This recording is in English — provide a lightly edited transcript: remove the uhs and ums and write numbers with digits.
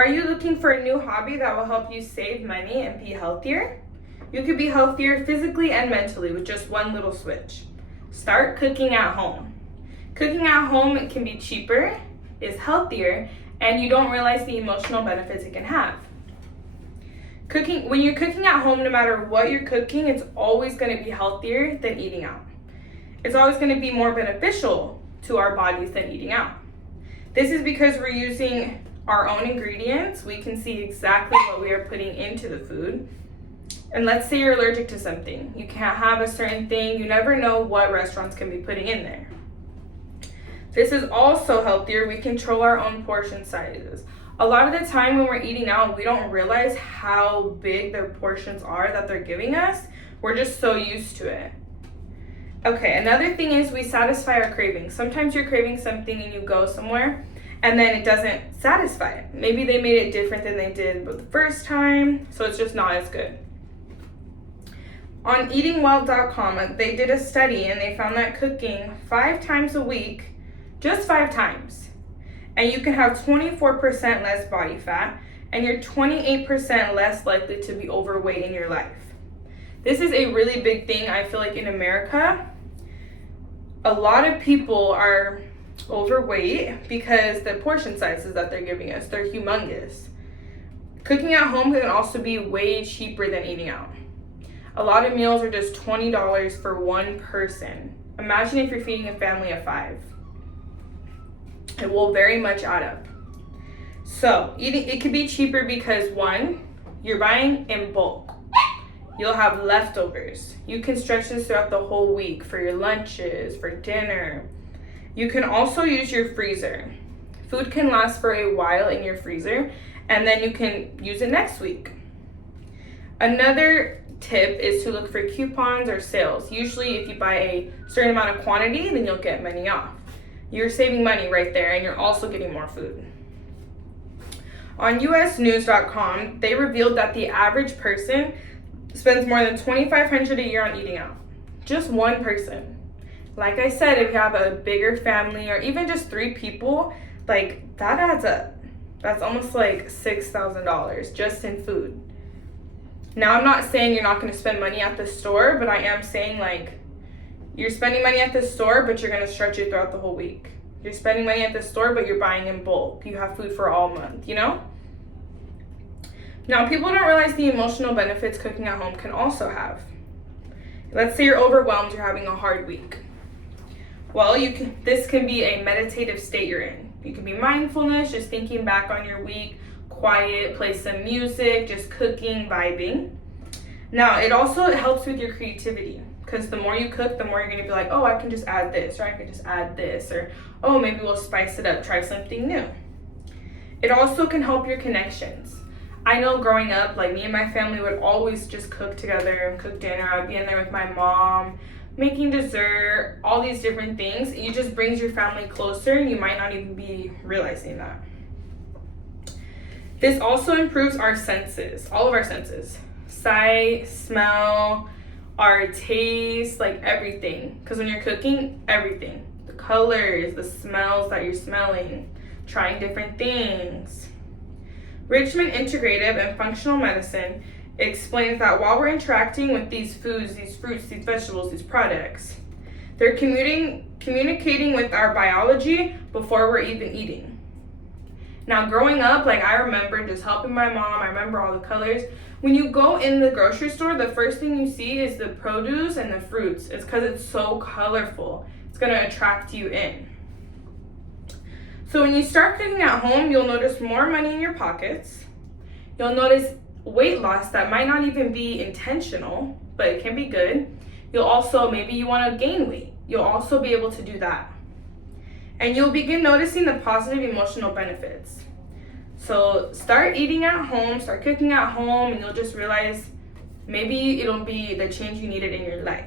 Are you looking for a new hobby that will help you save money and be healthier? You could be healthier physically and mentally with just one little switch. Start cooking at home. Cooking at home can be cheaper, is healthier, and you don't realize the emotional benefits it can have. When you're cooking at home, no matter what you're cooking, it's always going to be healthier than eating out. It's always going to be more beneficial to our bodies than eating out. This is because we're using our own ingredients. We can see exactly what we are putting into the food. And let's say you're allergic to something. You can't have a certain thing. You never know what restaurants can be putting in there. This is also healthier. We control our own portion sizes. A lot of the time when we're eating out, we don't realize how big their portions are that they're giving us. We're just so used to it. Okay, another thing is we satisfy our cravings. Sometimes you're craving something and you go somewhere and then it doesn't satisfy it. Maybe they made it different than they did the first time, so it's just not as good. On eatingwell.com, they did a study and they found that cooking 5 times a week, just 5 times, and you can have 24% less body fat and you're 28% less likely to be overweight in your life. This is a really big thing. I feel like in America, a lot of people are overweight because the portion sizes that they're giving us, they're humongous. Cooking at home can also be way cheaper than eating out. A lot of meals are just $20 for one person. Imagine if you're feeding a family of 5. It will very much add up. So it could be cheaper because 1, you're buying in bulk. You'll have leftovers. You can stretch this throughout the whole week for your lunches, for dinner. You can also use your freezer. Food can last for a while in your freezer, and then you can use it next week. Another tip is to look for coupons or sales. Usually if you buy a certain amount of quantity, then you'll get money off. You're saving money right there, and you're also getting more food. On usnews.com, they revealed that the average person spends more than $2,500 a year on eating out. Just one person. Like I said, if you have a bigger family or even just 3 people, like that adds up. That's almost like $6,000 just in food. Now, I'm not saying you're not going to spend money at the store, but I am saying like you're spending money at the store, but you're going to stretch it throughout the whole week. You're spending money at the store, but you're buying in bulk. You have food for all month, you know? Now, people don't realize the emotional benefits cooking at home can also have. Let's say you're overwhelmed, you're having a hard week. Well, this can be a meditative state you're in. You can be mindfulness, just thinking back on your week, quiet, play some music, just cooking, vibing. Now, it also helps with your creativity because the more you cook, the more you're going to be like, oh, I can just add this, or I can just add this, or oh, maybe we'll spice it up, try something new. It also can help your connections. I know growing up, like me and my family would always just cook together and cook dinner. I would be in there with my mom, making dessert, all these different things. It just brings your family closer and you might not even be realizing that. This also improves our senses, all of our senses. Sight, smell, our taste, like everything. Because when you're cooking, everything. The colors, the smells that you're smelling, trying different things. Richmond Integrative and Functional Medicine explains that while we're interacting with these foods, these fruits, these vegetables, these products, they're communicating with our biology before we're even eating. Now, growing up, like I remember just helping my mom, I remember all the colors. When you go in the grocery store, the first thing you see is the produce and the fruits. It's because it's so colorful. It's going to attract you in. So when you start cooking at home, you'll notice more money in your pockets. You'll notice weight loss that might not even be intentional, but it can be good. You'll also, maybe you want to gain weight. You'll also be able to do that. And you'll begin noticing the positive emotional benefits. So start eating at home, start cooking at home, and you'll just realize maybe it'll be the change you needed in your life.